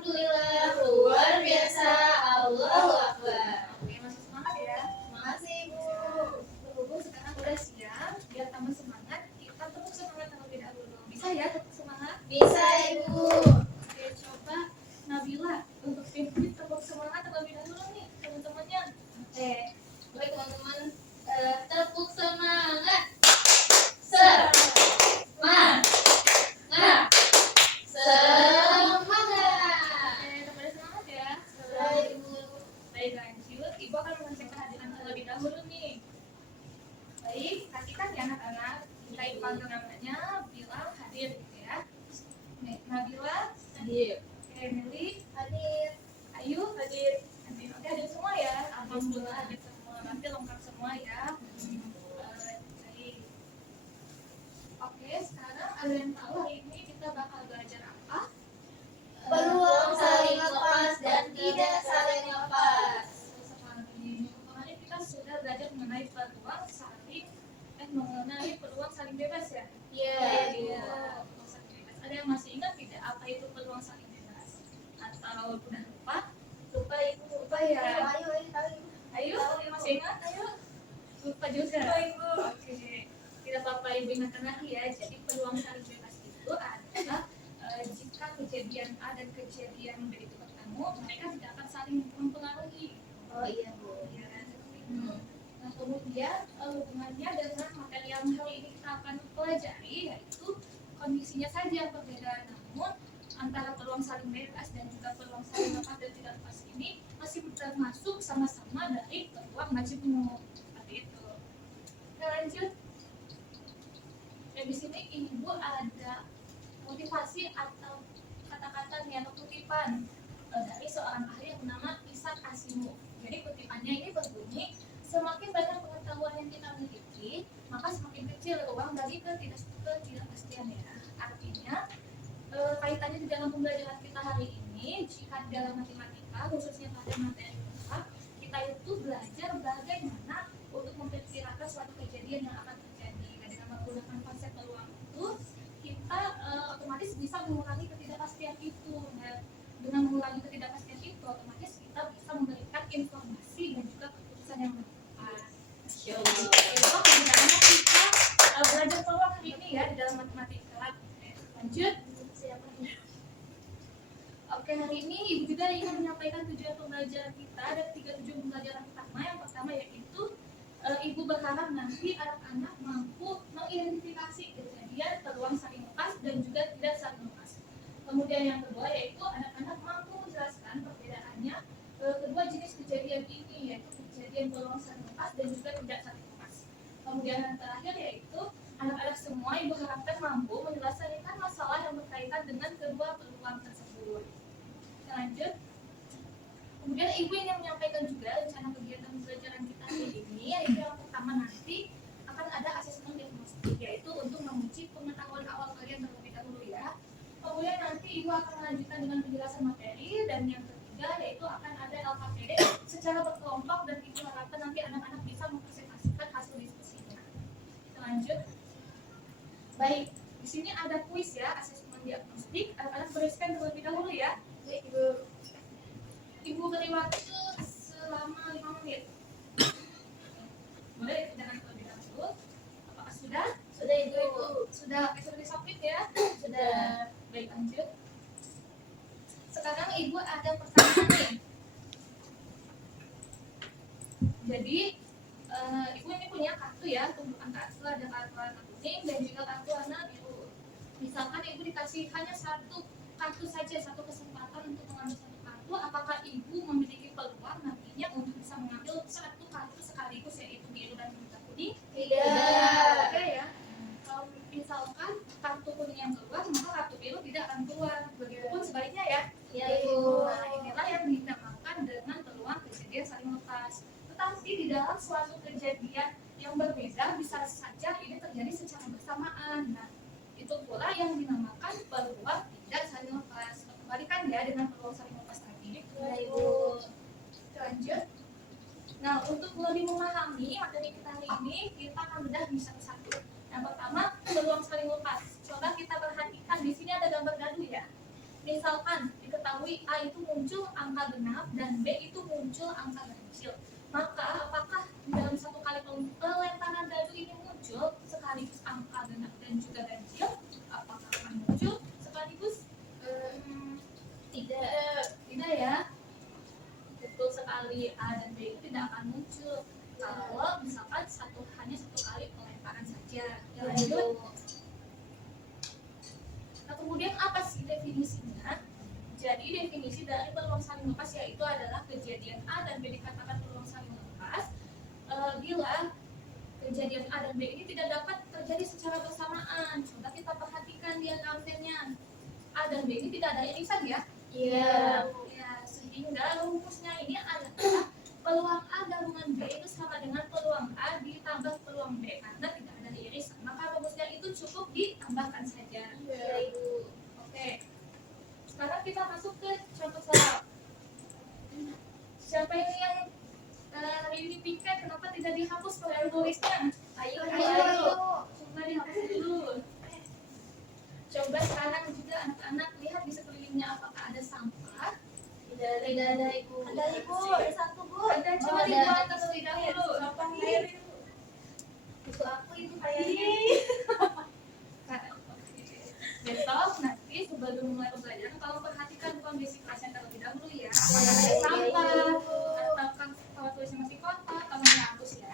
Alhamdulillah, luar biasa. Allahu Akbar. Oke, masih semangat ya. Makasih Ibu. Bu, sekarang udah siap. Biar tambah semangat, kita tepuk semangat terlebih dahulu. Bisa ya tepuk semangat? Bisa Ibu. Oke, coba Nabila untuk tim tepuk semangat terlebih dahulu nih teman-temannya. Oke, baik teman-teman, tepuk semangat. Semangat. Semangat. Oke, pada semangat ya. Baik Ibu. Baik, lanjut. Ibu akan mengecek kehadiran terlebih dahulu nih. Baik, kasihkan ya anak-anak. Kita panggil namanya, bilang hadir gitu ya. Nih, Nabila Hadir. Oke, Meli Hadir. Ayu hadir. Oke, hadir semua ya. Alhamdulillah hadir semua. Nanti lengkap semua ya. Baik. Oke, sekarang ada yang tahu hari ini kita bakal belajar apa? Peluang saling lepas dan tidak saling lepas. Kemarin kita sudah belajar mengenai peluang saling bebas ya. Iya. Peluang saling bebas. Ada yang masih ingat tidak apa itu peluang saling bebas? Atau udah lupa? Lupa Ibu. Lupa ya. Ayo tahu Ibu. Ayo, masih ingat? Ayo. Lupa juga. Lupa, Ibu. Oke. Tidak apa-apa Ibu ingatkan lagi ya. Jadi peluang saling bebas itu adalah jika kejadian A dan kejadian B itu bertemu, mereka tidak akan saling mempengaruhi. Oh iya Bu. Ya, seperti itu. Nah, kemudian hubungannya dengan materi yang hari ini kita akan pelajari yaitu kondisinya saja yang berbeda, namun antara peluang saling bebas dan juga peluang saling lepas dan tidak lepas ini masih termasuk sama-sama dari peluang majemuk seperti itu. Kita lanjut. Dan di sini Ibu ada motivasi atau kata-kata nih atau kutipan dari seorang ahli yang bernama Isaac Asimov. Jadi kutipannya ini berbunyi, semakin banyak pengetahuan yang kita miliki, maka semakin kecil ruang dari ketidakpastian ya. Artinya kaitannya di dalam pembelajaran kita hari ini, jika di dalam matematika khususnya pada materi lengkap, kita itu belajar bagaimana untuk memperkirakan suatu kejadian yang akan terjadi. Dan dengan menggunakan konsep peluang itu, kita otomatis bisa mengurangi ketidakpastian itu. Nah, dengan mengurangi ketidakpastian itu, otomatis kita bisa memberikan informasi dan juga keputusan yang tepat. Itulah kegunaannya kita belajar peluang hari ini ya di dalam matematika. Lanjut. Oke, hari ini Ibu juga ingin menyampaikan tujuan pembelajaran kita. Ada 3 tujuan pembelajaran pertama. Yang pertama yaitu Ibu berharap nanti anak-anak mampu mengidentifikasi kejadian peluang saling lepas dan juga tidak saling lepas. Kemudian yang kedua yaitu anak-anak mampu menjelaskan perbedaannya kedua jenis kejadian ini, yaitu kejadian peluang saling lepas dan juga tidak saling lepas. Kemudian yang terakhir yaitu anak-anak semua Ibu harapkan mampu menyelesaikan masalah yang berkaitan dengan kedua peluang tersebut. Kita lanjut. Kemudian Ibu ingin menyampaikan juga rencana kegiatan pembelajaran kita hari ini, yaitu yang pertama nanti akan ada asesmen diagnostik, yaitu untuk menguji pengetahuan awal kalian terlebih dahulu ya. Kemudian nanti Ibu akan melanjutkan dengan penjelasan materi, dan yang ketiga yaitu akan ada LKPD secara berkelompok, dan Ibu harapkan nanti anak-anak bisa mempresentasikan hasil diskusinya. Kita lanjut. Baik, di sini ada kuis ya, asesmen diagnostik. Anak-anak bereskan terlebih dahulu ya. Baik Ibu. Ibu beri waktu selama 5 menit. Boleh dikerjakan terlebih dahulu. Apakah sudah? Sudah Ibu. Sudah, sudah disubmit ya? Sudah. Baik, lanjut. Sekarang Ibu ada pertanyaan nih. Jadi Ibu ini punya kartu ya, tumpukan kartu, ada kartu warna kuning dan juga kartu warna biru. Misalkan Ibu dikasih hanya satu kartu saja, satu kesempatan untuk mengambil satu kartu, apakah Ibu memiliki peluang nantinya untuk bisa mengambil satu kartu sekaligus, yaitu biru dan kuning? Tidak. Oke ya. Kalau misalkan kartu kuning yang keluar, maka kartu biru tidak akan keluar. Begitupun sebaliknya ya. Iya Ibu. Nah, inilah yang dinamakan dengan peluang kejadian saling lepas. Tetapi di dalam suatu kejadian yang berbeda bisa saja ini terjadi secara bersamaan. Nah, itu pula yang dinamakan peluang tidak saling lepas. Kembalikan ya dengan peluang saling lepas tadi. Iya Ibu. Lanjut. Nah, untuk lebih memahami materi kita hari ini, kita akan bedah di satu-satu. Yang pertama, peluang saling lepas. Coba kita perhatikan di sini ada gambar gaduh ya. Misalkan diketahui diketahui A itu muncul angka genap dan B itu muncul angka ganjil. Maka apakah dalam satu kali pelemparan dadu ini muncul sekaligus angka genap dan juga ganjil? Apakah akan muncul sekaligus? Tidak. Tidak ya. Betul sekali, A dan B itu tidak akan muncul kalau misalkan hanya satu kali pelemparan saja. Ya, lanjut. Nah, kemudian apa sih definisinya? Jadi definisi dari peluang saling lepas yaitu adalah kejadian A dan B dikatakan peluang saling lepas bila kejadian A dan B ini tidak dapat terjadi secara bersamaan. Coba kita perhatikan diagramnya. A dan B ini tidak ada irisan ya? Iya. Ya, sehingga rumusnya ini adalah peluang A gabungan B itu sama dengan peluang A ditambah peluang B karena tidak ada irisan. Maka rumusnya itu cukup ditambahkan saja. Iya, Ibu. Oke. Sekarang kita masuk ke contoh soal. Siapa ini yang hari ini piket? Kenapa tidak dihapus kalau tulisnya? Ayo. Coba dihapus dulu. Coba sekarang juga anak-anak lihat di sekelilingnya apakah ada sampah? Tidak ada, Ibu. Ada, Ibu. Ada satu, Bu. Ada, coba ada. dibuat terlebih dahulu. Apa nih? Itu aku itu kayaknya. Besok nanti sebelum mulai pembelajaran tolong perhatikan kondisi kelasnya terlebih dahulu ya. Iya, Ada iya, sampah iya. atau kalau tulisnya masih kotor, tolong dihapus ya.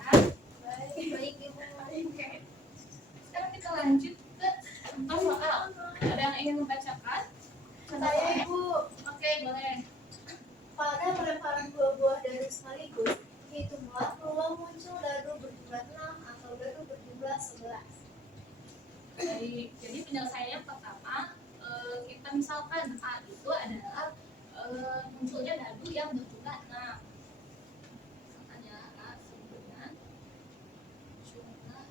Baik, Ibu. Oke. Sekarang kita lanjut ke contoh soal. Ada yang ingin membacakan? Contoh Saya, soalnya? Ibu. Oke, boleh. Pada pelemparan dua buah dadu sekaligus, hitunglah peluang muncul dadu berjumlah 6 atau dadu berjumlah 11. Jadi penyelesaiannya pertama kita misalkan A itu adalah munculnya dadu yang berjumlah 6. Misalkan ya A dengan jumlah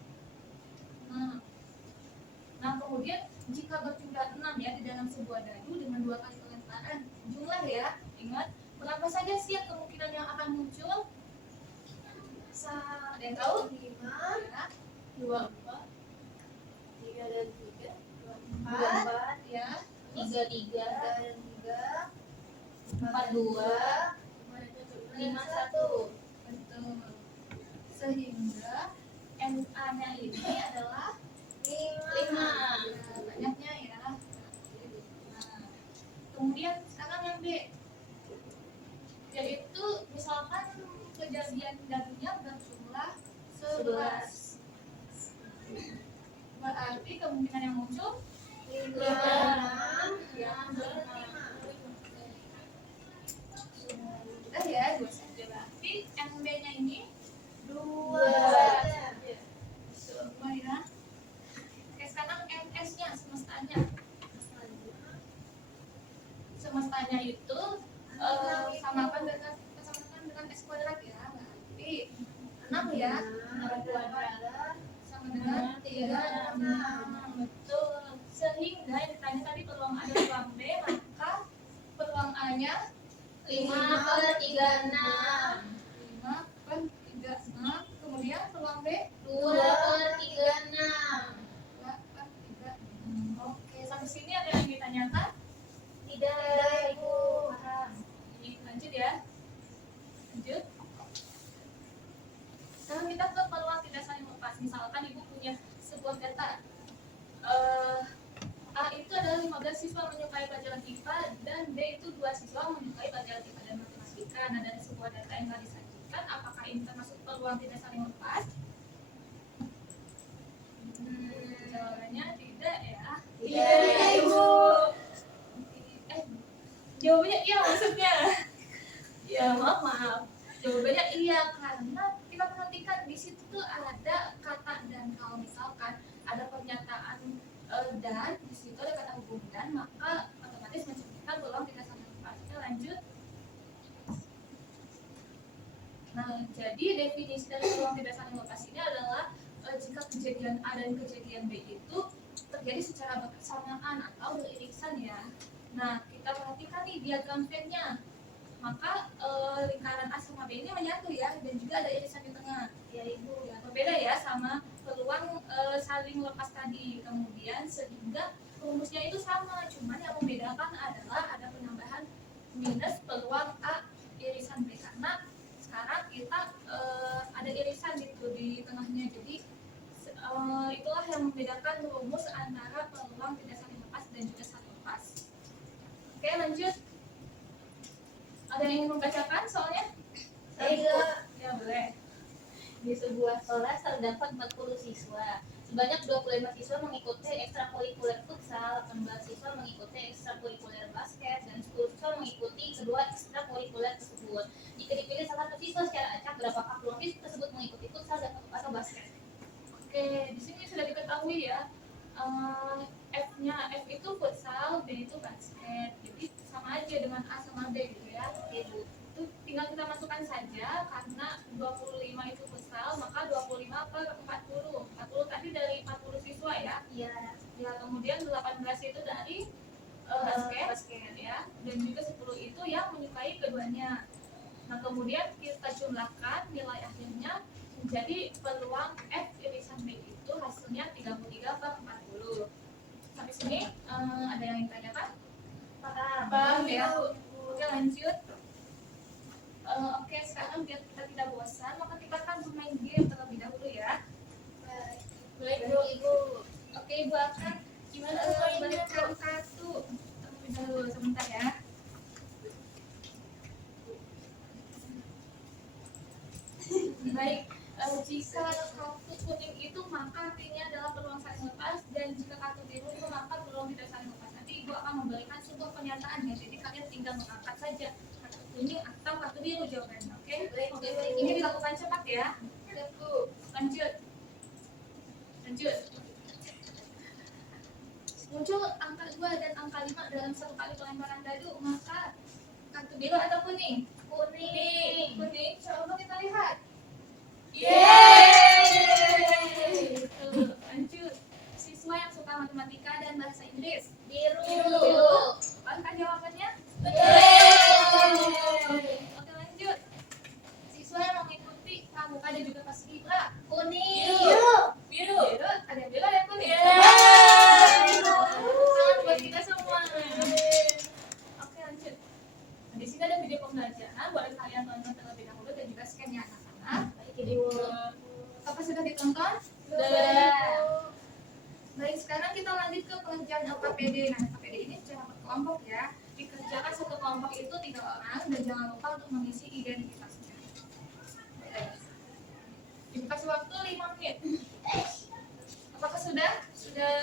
6. Nah kemudian jika berjumlah 6 ya di dalam sebuah dadu dengan 2 kali pelemparan jumlah ya, ingat berapa saja sih yang kemungkinan yang akan muncul? Ada yang tahu? 5, Ya, 2, 4, 3 dan 3, 4, 4 ya, 3, 3 dan 3, 4, 2, 5, 1. betul. Sehingga MA-nya ini adalah 5. banyaknya ya. Nah, kemudian sekarang yang B, yaitu misalkan kejadian dadunya berjumlah 11. Berarti kemungkinan yang muncul 5, 6, yang dan 5. udah ya 2 saja. Berarti MB-nya ini 2 saja. Semua ya. Oke, sekarang MS-nya semestanya. Semestanya itu samakan dengan S kuadrat ya. Berarti 6 ya. 6 kuadrat Sama dengan 3 dan 6. Betul. Sehingga yang ditanya tadi peluang A dan peluang B, maka peluang A-nya 5 per 36. 5 per 36. Kemudian peluang B 2 per 36. 2 per 36. Oke, sampai sini ada yang ditanyakan? Tidak, Ibu. Lanjut ya. Lanjut. Sekarang kita ke peluang tidak saling lepas. Misalkan ibu punya sebuah data. A itu adalah 15 siswa menyukai pelajaran IPA dan B itu 2 siswa menyukai pelajaran IPA dan matematika. Nah, dari sebuah data yang telah disajikan, apakah ini termasuk peluang tidak saling lepas? Jawabannya tidak ya. Tidak, Ibu. Jawabannya iya maksudnya. Ya maaf. Jawabannya iya karena kita perhatikan di situ tuh ada kata dan. Kalau misalkan ada pernyataan dan di situ ada kata hubung dan, maka otomatis mencerminkan peluang tidak saling lepas. Kita lanjut. Nah, jadi definisi dari peluang tidak saling lepas ini adalah jika kejadian A dan kejadian B itu terjadi secara bersamaan atau beririsan ya. Nah, kita perhatikan nih diagram Venn-nya. Maka lingkaran A sama B ini menyatu ya, dan juga ada irisan di tengah. Ya, Ibu. Ya, berbeda ya sama peluang saling lepas tadi. Kemudian sehingga rumusnya itu sama, cuman yang membedakan adalah ada penambahan minus peluang A irisan B, karena sekarang kita ada irisan gitu di tengahnya. Jadi itulah yang membedakan rumus antara peluang tidak saling lepas dan juga saling lepas. Oke, lanjut. Ada yang ingin membacakan soalnya? Saya Ya, boleh. Di sebuah kelas terdapat 40 siswa. Sebanyak 25 siswa mengikuti ekstrakurikuler futsal, 18 siswa mengikuti ekstrakurikuler basket, dan 10 siswa mengikuti kedua ekstrakurikuler tersebut. Jika dipilih salah satu siswa secara acak, berapakah peluang siswa tersebut mengikuti futsal atau basket? Oke, di sini sudah diketahui ya. F itu futsal, B itu basket. Jadi sama aja dengan A sama B gitu ya. Oke, Bu. Itu tinggal kita masukkan saja, karena 25 itu futsal, maka 25 per 40. 40 tadi dari 40 siswa ya. Iya. Ya, kemudian 18 itu dari basket ya. Dan juga 10 itu yang menyukai keduanya. Nah, kemudian kita jumlahkan nilai akhirnya menjadi peluang F irisan B itu hasilnya 33 per 40. Sampai sini ada yang ingin tanyakan? Paham ya? Oke, lanjut. Oke, sekarang biar kita tidak bosan, maka kita akan bermain game terlebih dahulu ya. Baik, Bu. Ibu. Oke, Ibu akan gimana berikan kartu terlebih dahulu, sebentar ya. Baik, jika kartu kuning itu maka artinya adalah peluang saling lepas, dan jika kartu biru itu maka peluang tidak saling lepas. Nanti Ibu akan memberikan sebuah pernyataan ya, jadi kalian tinggal mengangkat saja kartu kuning atau kartu biru jawabannya. Oke? Oke. Ini dilakukan cepat ya. Lanjut. Muncul angka 2 dan angka 5 dalam satu kali pelemparan dadu, maka kartu biru atau kuning? Kuning. Coba kita lihat. Yeay. Lanjut. Siswa yang suka matematika dan bahasa Inggris. Biru. Apakah jawabannya? Oke, lanjut. Siswa yang mengikuti pramuka dan juga paskibra. Kuning. Biru. Ada yang biru, ada yang kuning. Selamat buat kita semua. Oke, lanjut. Nah, di sini ada video pembelajaran, boleh kalian tonton terlebih dahulu dan juga scan ya anak-anak. Apa sudah ditonton? Sudah. Baik, sekarang kita lanjut ke pengerjaan LKPD. Nah, LKPD ini secara berkelompok ya. Dikerjakan satu kelompok itu 3 orang, dan jangan lupa untuk mengisi identitasnya. Dikasih waktu 5 menit. Apakah sudah? Sudah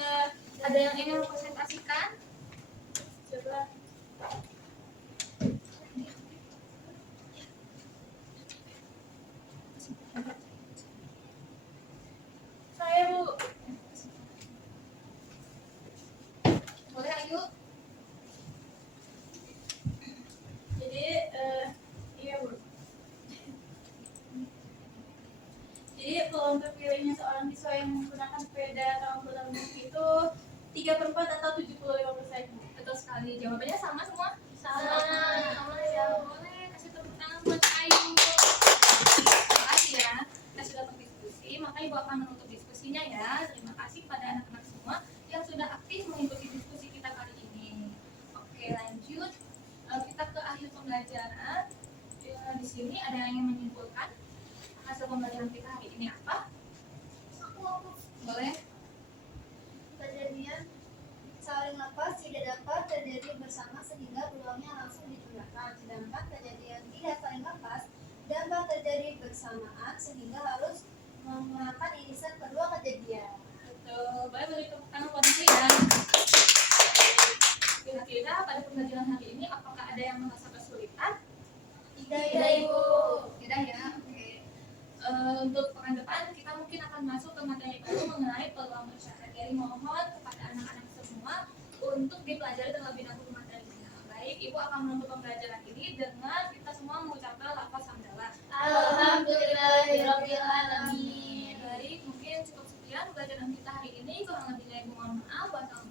ada yang ingin mempresentasikan? Coba. Saya, Bu. Boleh, ayo. Jadi, iya Bu. Jadi peluang terpilihnya seorang siswa yang menggunakan sepeda ramah itu 3/4 atau 75%. Betul sekali. Jawabannya sama semua? Sama. Ya, boleh kasih tepuk tangan buat Ayu. Terima kasih ya. Kita sudah berdiskusi, maka Ibu akan menutup diskusinya ya. Terima kasih kepada anak-anak semua yang sudah aktif mengikuti diskusi kita kali ini. Oke, lanjut. Kita ke akhir pembelajaran. Di sini ada yang ingin menyimpulkan hasil pembelajaran kita hari ini apa? Aku Boleh? kejadian saling lepas tidak dapat terjadi bersama sehingga peluangnya langsung dijumlahkan, sedangkan kejadian tidak saling lepas dapat terjadi bersamaan sehingga harus menggunakan irisan kedua kejadian. Betul. Boleh beri tepuk tangan buat Ibu ya. Kira-kira pada pembelajaran hari ini apakah ada yang merasa kesulitan? Tidak, Ibu. Tidak ya. Oke. Untuk pekan depan kita mungkin akan masuk ke materi baru mengenai peluang bersyarat. Jadi mohon kepada anak-anak semua untuk dipelajari terlebih dahulu materinya. Baik, Ibu akan menutup pembelajaran ini dengan kita semua mengucapkan lafaz hamdalah. Alhamdulillahirabbil alamin. Baik, mungkin cukup sekian pembelajaran kita hari ini. Kurang lebihnya Ibu mohon maaf. Wassalamualaikum